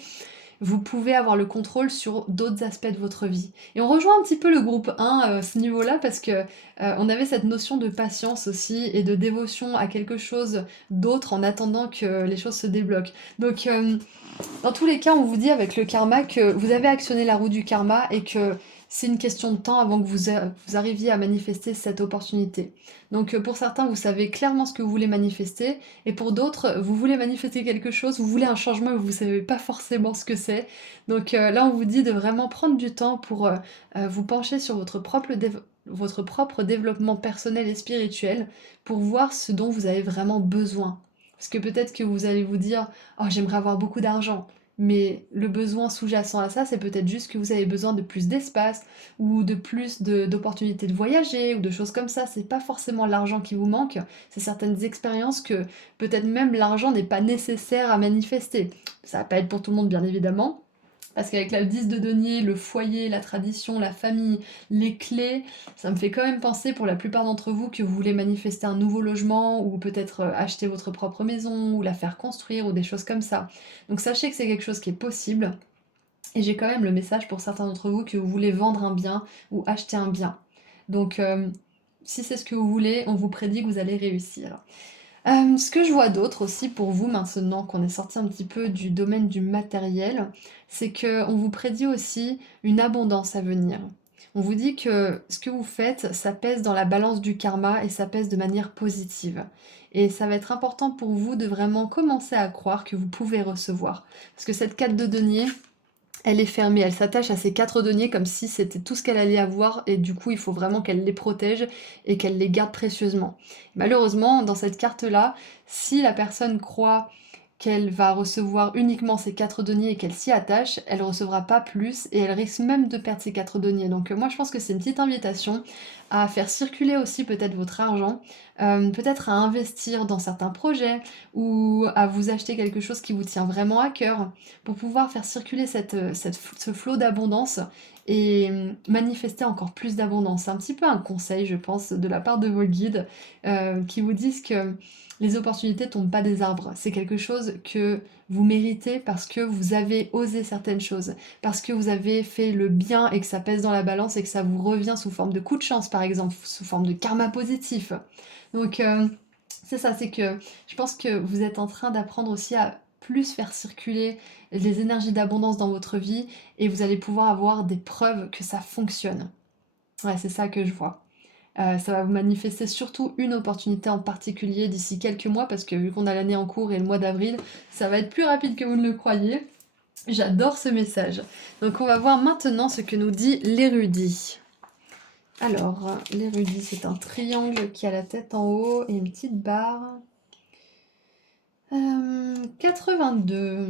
vous pouvez avoir le contrôle sur d'autres aspects de votre vie. Et on rejoint un petit peu le groupe 1 à ce niveau-là parce que on avait cette notion de patience aussi et de dévotion à quelque chose d'autre en attendant que les choses se débloquent. Donc dans tous les cas, on vous dit avec le karma que vous avez actionné la roue du karma et que c'est une question de temps avant que vous arriviez à manifester cette opportunité. Donc pour certains, vous savez clairement ce que vous voulez manifester, et pour d'autres, vous voulez manifester quelque chose, vous voulez un changement, mais vous ne savez pas forcément ce que c'est. Donc là, on vous dit de vraiment prendre du temps pour vous pencher sur votre propre développement personnel et spirituel, pour voir ce dont vous avez vraiment besoin. Parce que peut-être que vous allez vous dire: «Oh, j'aimerais avoir beaucoup d'argent». Mais le besoin sous-jacent à ça, c'est peut-être juste que vous avez besoin de plus d'espace ou de plus d'opportunités de voyager ou de choses comme ça. C'est pas forcément l'argent qui vous manque, c'est certaines expériences que peut-être même l'argent n'est pas nécessaire à manifester. Ça va pas être pour tout le monde, bien évidemment. Parce qu'avec la 10 de denier, le foyer, la tradition, la famille, les clés, ça me fait quand même penser pour la plupart d'entre vous que vous voulez manifester un nouveau logement ou peut-être acheter votre propre maison ou la faire construire ou des choses comme ça. Donc sachez que c'est quelque chose qui est possible. Et j'ai quand même le message pour certains d'entre vous que vous voulez vendre un bien ou acheter un bien. Donc si c'est ce que vous voulez, on vous prédit que vous allez réussir. Ce que je vois d'autre aussi pour vous maintenant qu'on est sorti un petit peu du domaine du matériel, c'est qu'on vous prédit aussi une abondance à venir. On vous dit que ce que vous faites, ça pèse dans la balance du karma et ça pèse de manière positive. Et ça va être important pour vous de vraiment commencer à croire que vous pouvez recevoir. Parce que cette carte de denier, elle est fermée, elle s'attache à ces 4 deniers comme si c'était tout ce qu'elle allait avoir et du coup il faut vraiment qu'elle les protège et qu'elle les garde précieusement. Malheureusement, dans cette carte-là, si la personne croit qu'elle va recevoir uniquement ces 4 deniers et qu'elle s'y attache, elle ne recevra pas plus et elle risque même de perdre ces 4 deniers. Donc moi je pense que c'est une petite invitation à faire circuler aussi peut-être votre argent, peut-être à investir dans certains projets ou à vous acheter quelque chose qui vous tient vraiment à cœur pour pouvoir faire circuler ce flot d'abondance et manifester encore plus d'abondance. C'est un petit peu un conseil, je pense, de la part de vos guides qui vous disent que les opportunités tombent pas des arbres. C'est quelque chose que vous méritez parce que vous avez osé certaines choses, parce que vous avez fait le bien et que ça pèse dans la balance et que ça vous revient sous forme de coup de chance, par exemple, sous forme de karma positif. Donc, c'est ça, c'est que je pense que vous êtes en train d'apprendre aussi à plus faire circuler les énergies d'abondance dans votre vie et vous allez pouvoir avoir des preuves que ça fonctionne. Ouais, c'est ça que je vois. Ça va vous manifester surtout une opportunité en particulier d'ici quelques mois parce que vu qu'on a l'année en cours et le mois d'avril, ça va être plus rapide que vous ne le croyez. J'adore ce message. Donc on va voir maintenant ce que nous dit l'érudit. Alors, l'érudit, c'est un triangle qui a la tête en haut et une petite barre. 82.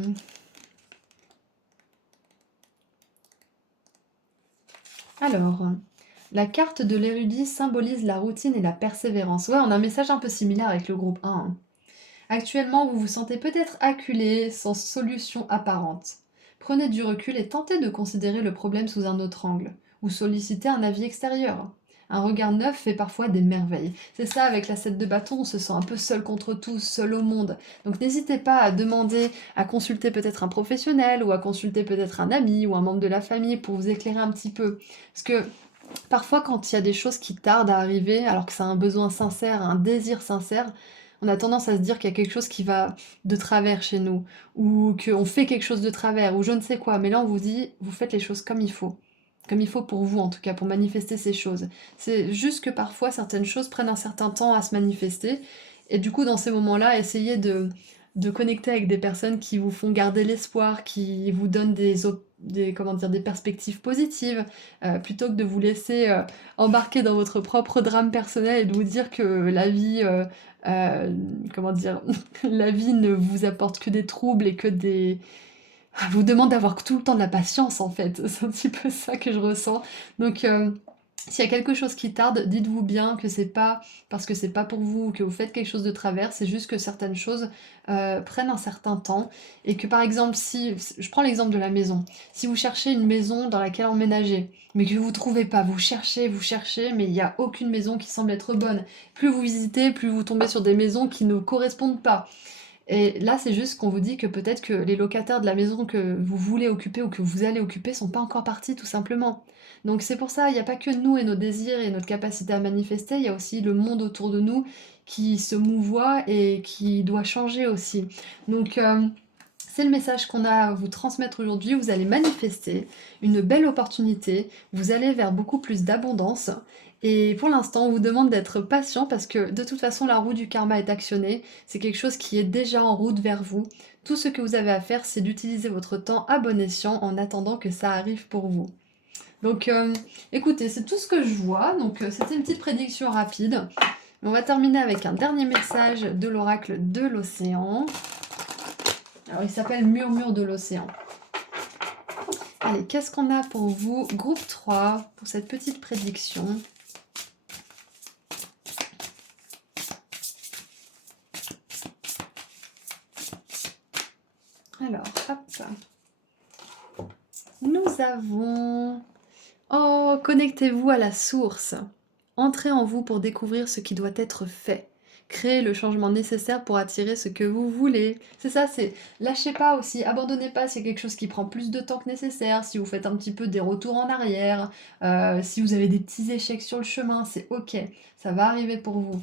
Alors, la carte de l'érudit symbolise la routine et la persévérance. Ouais, on a un message un peu similaire avec le groupe 1. Hein. Actuellement, vous vous sentez peut-être acculé, sans solution apparente. Prenez du recul et tentez de considérer le problème sous un autre angle, ou sollicitez un avis extérieur. Un regard neuf fait parfois des merveilles. C'est ça, avec la 7 de bâton, on se sent un peu seul contre tout, seul au monde. Donc n'hésitez pas à demander, à consulter peut-être un professionnel, ou à consulter peut-être un ami ou un membre de la famille pour vous éclairer un petit peu. Parce que parfois, quand il y a des choses qui tardent à arriver, alors que c'est un besoin sincère, un désir sincère, on a tendance à se dire qu'il y a quelque chose qui va de travers chez nous, ou qu'on fait quelque chose de travers, ou je ne sais quoi. Mais là, on vous dit, vous faites les choses comme il faut. Comme il faut pour vous, en tout cas, pour manifester ces choses. C'est juste que parfois, certaines choses prennent un certain temps à se manifester. Et du coup, dans ces moments-là, essayez de connecter avec des personnes qui vous font garder l'espoir, qui vous donnent comment dire, des perspectives positives, plutôt que de vous laisser embarquer dans votre propre drame personnel et de vous dire que la vie, comment dire, la vie ne vous apporte que des troubles et que des... vous demande d'avoir tout le temps de la patience en fait. C'est un petit peu ça que je ressens. Donc s'il y a quelque chose qui tarde, dites-vous bien que c'est pas parce que c'est pas pour vous, que vous faites quelque chose de travers, c'est juste que certaines choses prennent un certain temps et que par exemple si, je prends l'exemple de la maison, si vous cherchez une maison dans laquelle emménager, mais que vous trouvez pas, vous cherchez, mais il n'y a aucune maison qui semble être bonne. Plus vous visitez, plus vous tombez sur des maisons qui ne correspondent pas. Et là, c'est juste qu'on vous dit que peut-être que les locataires de la maison que vous voulez occuper ou que vous allez occuper sont pas encore partis, tout simplement. Donc c'est pour ça, il n'y a pas que nous et nos désirs et notre capacité à manifester, il y a aussi le monde autour de nous qui se mouvoie et qui doit changer aussi. Donc c'est le message qu'on a à vous transmettre aujourd'hui. Vous allez manifester une belle opportunité, vous allez vers beaucoup plus d'abondance. Et pour l'instant, on vous demande d'être patient parce que de toute façon, la roue du karma est actionnée. C'est quelque chose qui est déjà en route vers vous. Tout ce que vous avez à faire, c'est d'utiliser votre temps à bon escient en attendant que ça arrive pour vous. Donc, écoutez, c'est tout ce que je vois. Donc, c'était une petite prédiction rapide. On va terminer avec un dernier message de l'oracle de l'océan. Alors, il s'appelle Murmure de l'océan. Allez, qu'est-ce qu'on a pour vous, groupe 3, pour cette petite prédiction? Alors, hop. Nous avons... Oh, connectez-vous à la source. Entrez en vous pour découvrir ce qui doit être fait. Créez le changement nécessaire pour attirer ce que vous voulez. C'est ça, c'est lâchez pas aussi, abandonnez pas si c'est quelque chose qui prend plus de temps que nécessaire, si vous faites un petit peu des retours en arrière, si vous avez des petits échecs sur le chemin, c'est ok, ça va arriver pour vous.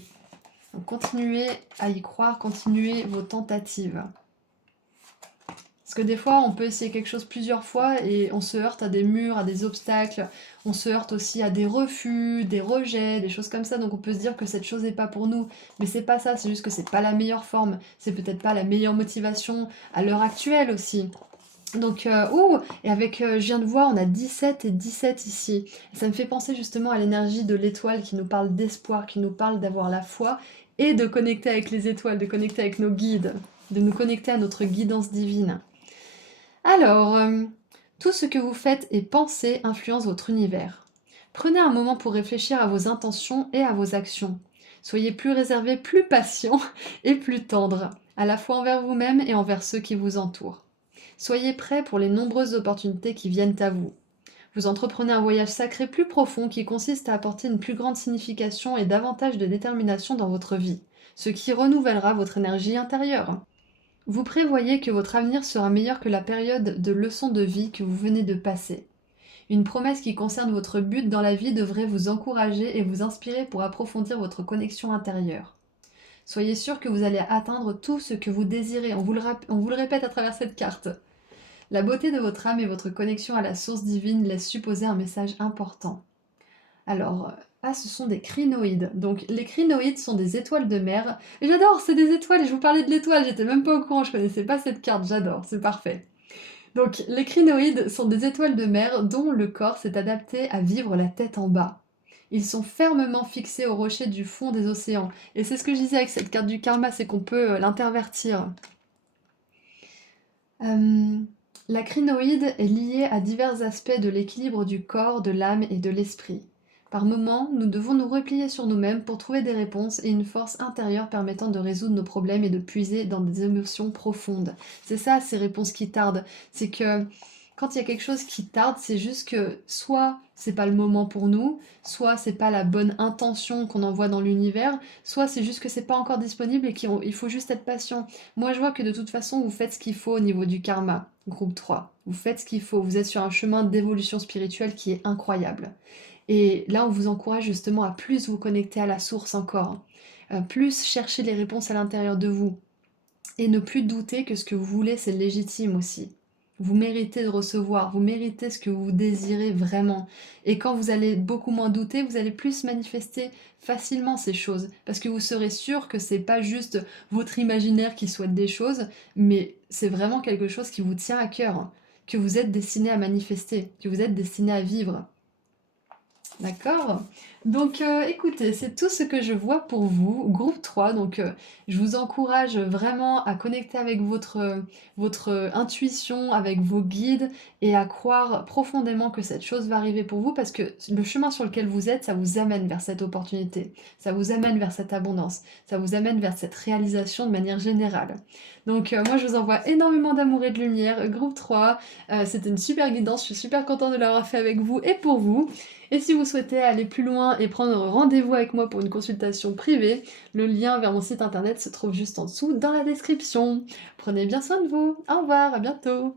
Donc continuez à y croire, continuez vos tentatives. Parce que des fois, on peut essayer quelque chose plusieurs fois et on se heurte à des murs, à des obstacles, on se heurte aussi à des refus, des rejets, des choses comme ça. Donc on peut se dire que cette chose n'est pas pour nous. Mais c'est pas ça, c'est juste que c'est pas la meilleure forme, c'est peut-être pas la meilleure motivation à l'heure actuelle aussi. Donc, et avec, je viens de voir, on a 17 et 17 ici. Et ça me fait penser justement à l'énergie de l'étoile qui nous parle d'espoir, qui nous parle d'avoir la foi et de connecter avec les étoiles, de connecter avec nos guides, de nous connecter à notre guidance divine. Alors, tout ce que vous faites et pensez influence votre univers. Prenez un moment pour réfléchir à vos intentions et à vos actions. Soyez plus réservé, plus patient et plus tendre, à la fois envers vous-même et envers ceux qui vous entourent. Soyez prêts pour les nombreuses opportunités qui viennent à vous. Vous entreprenez un voyage sacré plus profond qui consiste à apporter une plus grande signification et davantage de détermination dans votre vie, ce qui renouvellera votre énergie intérieure. Vous prévoyez que votre avenir sera meilleur que la période de leçon de vie que vous venez de passer. Une promesse qui concerne votre but dans la vie devrait vous encourager et vous inspirer pour approfondir votre connexion intérieure. Soyez sûr que vous allez atteindre tout ce que vous désirez, on vous le répète à travers cette carte. La beauté de votre âme et votre connexion à la source divine laissent supposer un message important. Alors, ce sont des crinoïdes. Donc, les crinoïdes sont des étoiles de mer. Et j'adore, c'est des étoiles. Et je vous parlais de l'étoile, j'étais même pas au courant, je connaissais pas cette carte. J'adore, c'est parfait. Donc, les crinoïdes sont des étoiles de mer dont le corps s'est adapté à vivre la tête en bas. Ils sont fermement fixés aux rochers du fond des océans. Et c'est ce que je disais avec cette carte du karma, c'est qu'on peut l'intervertir. La crinoïde est liée à divers aspects de l'équilibre du corps, de l'âme et de l'esprit. Par moments, nous devons nous replier sur nous-mêmes pour trouver des réponses et une force intérieure permettant de résoudre nos problèmes et de puiser dans des émotions profondes. C'est ça, ces réponses qui tardent. C'est que quand il y a quelque chose qui tarde, c'est juste que soit c'est pas le moment pour nous, soit c'est pas la bonne intention qu'on envoie dans l'univers, soit c'est juste que c'est pas encore disponible et qu'il faut juste être patient. Moi, je vois que de toute façon, vous faites ce qu'il faut au niveau du karma, groupe 3. Vous faites ce qu'il faut. Vous êtes sur un chemin d'évolution spirituelle qui est incroyable. Et là, on vous encourage justement à plus vous connecter à la source encore, plus chercher les réponses à l'intérieur de vous, et ne plus douter que ce que vous voulez, c'est légitime aussi. Vous méritez de recevoir, vous méritez ce que vous désirez vraiment. Et quand vous allez beaucoup moins douter, vous allez plus manifester facilement ces choses. Parce que vous serez sûr que c'est pas juste votre imaginaire qui souhaite des choses, mais c'est vraiment quelque chose qui vous tient à cœur, que vous êtes destiné à manifester, que vous êtes destiné à vivre. D'accord? Donc écoutez, c'est tout ce que je vois pour vous, groupe 3. Donc je vous encourage vraiment à connecter avec votre intuition, avec vos guides et à croire profondément que cette chose va arriver pour vous parce que le chemin sur lequel vous êtes, ça vous amène vers cette opportunité, ça vous amène vers cette abondance, ça vous amène vers cette réalisation de manière générale. Donc moi je vous envoie énormément d'amour et de lumière, groupe 3. C'était une super guidance, je suis super contente de l'avoir fait avec vous et pour vous. Et si vous souhaitez aller plus loin et prendre rendez-vous avec moi pour une consultation privée, le lien vers mon site internet se trouve juste en dessous dans la description. Prenez bien soin de vous. Au revoir, à bientôt.